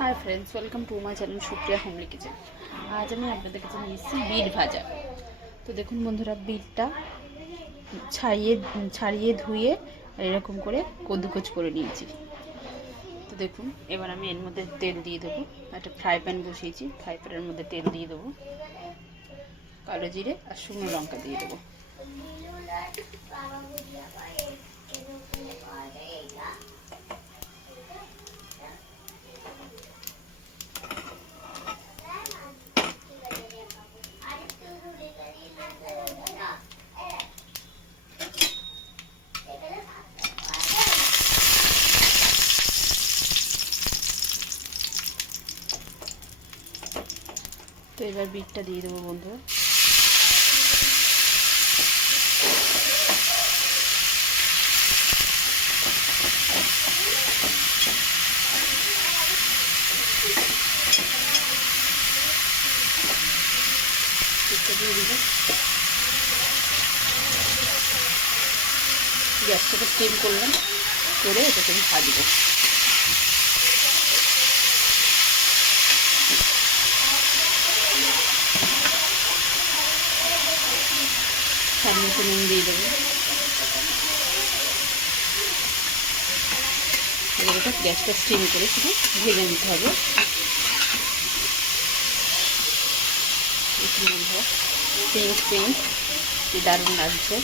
Hi friends, welcome to my channel Supriya homely kitchen. आज আমি আপনাদের কাছে নিয়ে এসেছি বিট ভাজা। তো দেখুন বন্ধুরা, বিটটা ছাড়িয়ে ধুয়ে এরকম করে কদ্দুকচ করে নিয়েছি। তো দেখুন, এবার আমি এর মধ্যে তেল দিয়ে দেবো। একটা ফ্রাই প্যান বসিয়েছি, ফ্রাই প্যানের মধ্যে তেল দিয়ে দেবো, কালো জিরে আর শুকনো লঙ্কা দিয়ে দেবো। তো এবার বিটটা দিয়ে দেবো বন্ধুরা। দিয়ে দিব, গ্যাসটাকে স্টিম করলাম, করে এটাকে আমি ভাজবো। সামনে নুন দিয়ে দেবো। এবার এটা গ্যাসটা স্টিম করে শুধু ভেজে নিতে হবে। পিঙ্ক পিঙ্ক কি দারুণ লাগছে।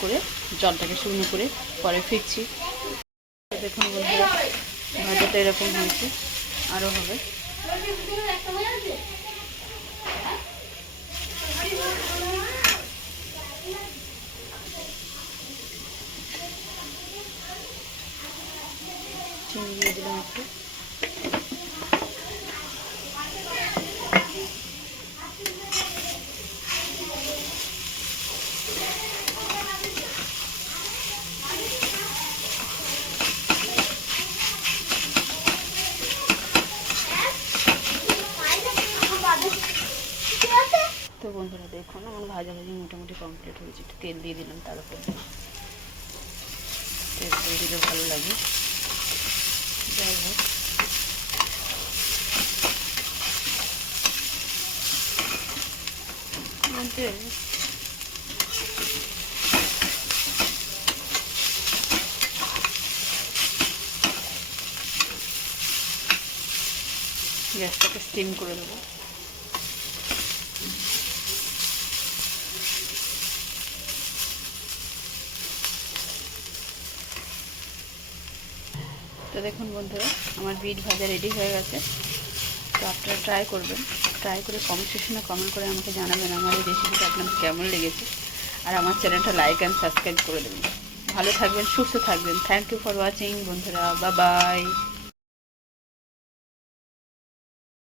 করে জলটাকে শুকনো করে পরে ফিরছি। দেখুন বন্ধুরা, ভাজাটা এরকম হয়েছে, আরও হবে। চিনি দিয়ে দিলাম একটু। তো বন্ধুরা দেখুন, আমার ভাজাভাজি মোটামুটি কমপ্লিট হয়েছে। একটু তেল দিয়ে দিলাম, তার উপর তেল দিয়ে দিলে ভালো লাগে। যাই হোক, গ্যাসটাকে স্টিম করে দেবো। তো দেখুন বন্ধুরা, আমার বিট ভাজা রেডি হয়ে গেছে। তো আপনারা ট্রাই করবেন, ট্রাই করে কমেন্ট সেকশনে কমেন্ট করে আমাকে জানাবেন আমার এই রেসিপিটা আপনাদের কেমন লেগেছে। আর আমার চ্যানেলটা লাইক অ্যান্ড সাবস্ক্রাইব করে দেবেন। ভালো থাকবেন, সুস্থ থাকবেন। থ্যাংক ইউ ফর ওয়াচিং বন্ধুরা, বাই বাই।